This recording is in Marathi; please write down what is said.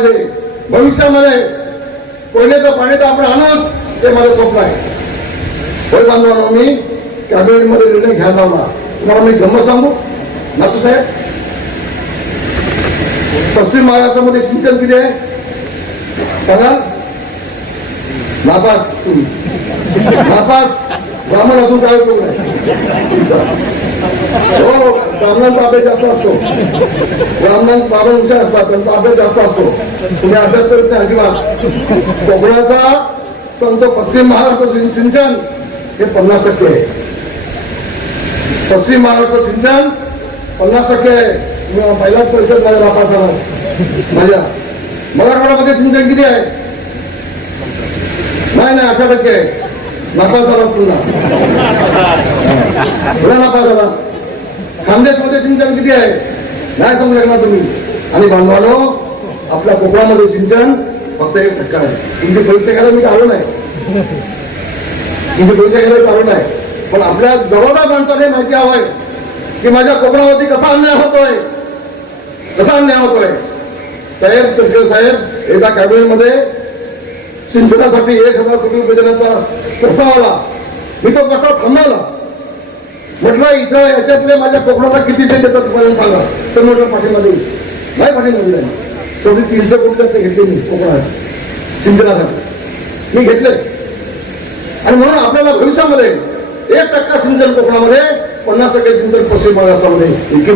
पाहिजे. भविष्यामध्ये कोयनेचं पाणी तर आपण आणूच ते माझं स्वप्न आहे. होय बांधवांनो मी कॅबिनेटमध्ये निर्णय घ्यायला लावला. तुम्हाला मी गमत सांगू? नातू साहेब? पश्चिम महाराष्ट्रामध्ये सिंचन किती आहे? सांगा. नापास. तुम्ही नापास. ब्राह्मण असून काय उपयोग नाही. हो. हो. ब्राह्मण अभ्यास जास्त असतो. ब्राह्मण ब्राह्मण हुशार असतात त्यांचा अभ्यास जास्त असतो. तुम्ही अभ्यास करत नाही अजिबात. कोकणाचा तो पश्चिम महाराष्ट्र सिंचन हे पन्नास टक्के आहे. पश्चिम महाराष्ट्र सिंचन पन्नास टक्के आहे. पहिलाच परिषद माझ्या नापास झाला माझ्या मराठवाड्यामध्ये सिंचन किती आहे? नाही नाही अठरा टक्के आहे. नापास झाला पुन्हा. पुन्हा नापास झाला. खानदेशमध्ये सिंचन किती आहे? नाही समजू शकणार तुम्ही. आणि बांधवानो आपल्या कोकणामध्ये सिंचन फक्त एक टक्का आहे. तुमची परीक्षा घ्यायला मी आलो नाही तुमची परीक्षा घ्यायला आलो नाही पण आपल्या जवळच्या माणसाने माहिती हवंय की माझ्या कोकणावरती कसा अन्याय होतोय? कसा अन्याय होतोय? साहेब तर्फे साहेब एका कॅबिनेटमध्ये सिंचनासाठी एक हजार कोटी रुपये देण्याचा प्रस्ताव आला. मी तो प्रस्ताव थांबवला. म्हटलं इथं याच्यातले माझ्या कोकणाला किती ते देतात तुम्हाला सांगा. तर म्हटलं पाठीमध्ये नाही पाठीमध्ये दिला शेवटी तीनशे कोटी जास्त घेतले मी कोकणात. सिंचनासाठी मी घेतले. आणि म्हणून आपल्याला भविष्यामध्ये एक टक्का सिंचन कोकणामध्ये पन्नास टक्के सिंचन पश्चिम महाराष्ट्रामध्ये